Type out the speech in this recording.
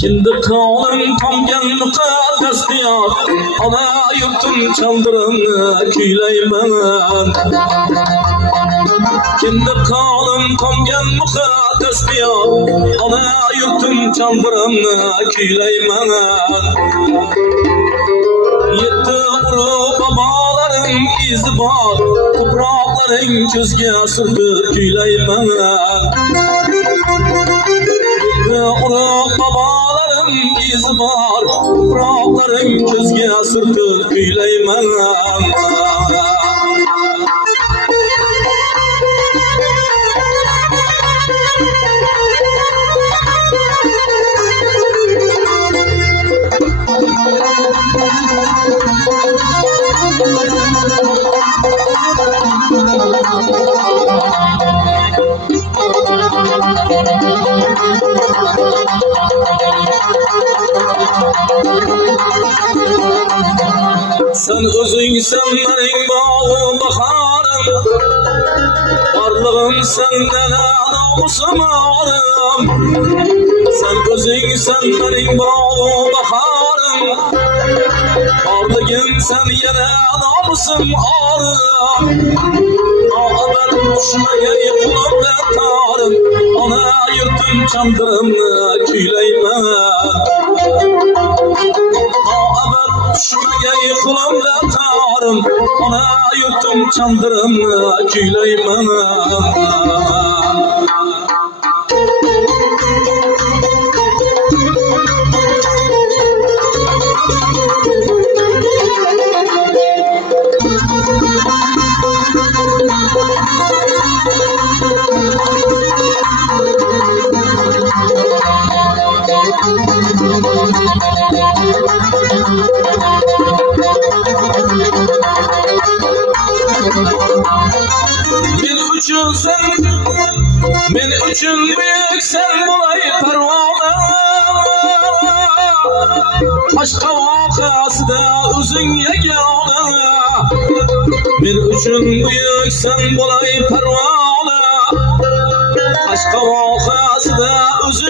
Kendi kalım tamgen mukaddes diyar, ana yurtum çaldırını küyleymen. Kendi kalım tamgen mukaddes diyar, ana yurtum çaldırını küyleymen. Yetti uru babaların izi var, toprakların közge sürdü küyleymen. Uru babaların izi var, toprakların közge sürdü küyleymen. Sen özüngsen benim bağım baharım, varlığım senden namusum ağrım. Sen özüngsen benim bağım baharım, varlığım sen yine namusum ağrım. Ağabey düşmeye yıkılıp da tarım, ana yurtum çandırımı küyleymen. Ağabey düşmeye yıkılıp da tarım, ana yurtum çandırımı küyleymen. Men üçün büyük sen bulay pervane. Aşka vakasıda üzün yegane. Men üçün büyük sen bulay pervane. Aşka vakasıda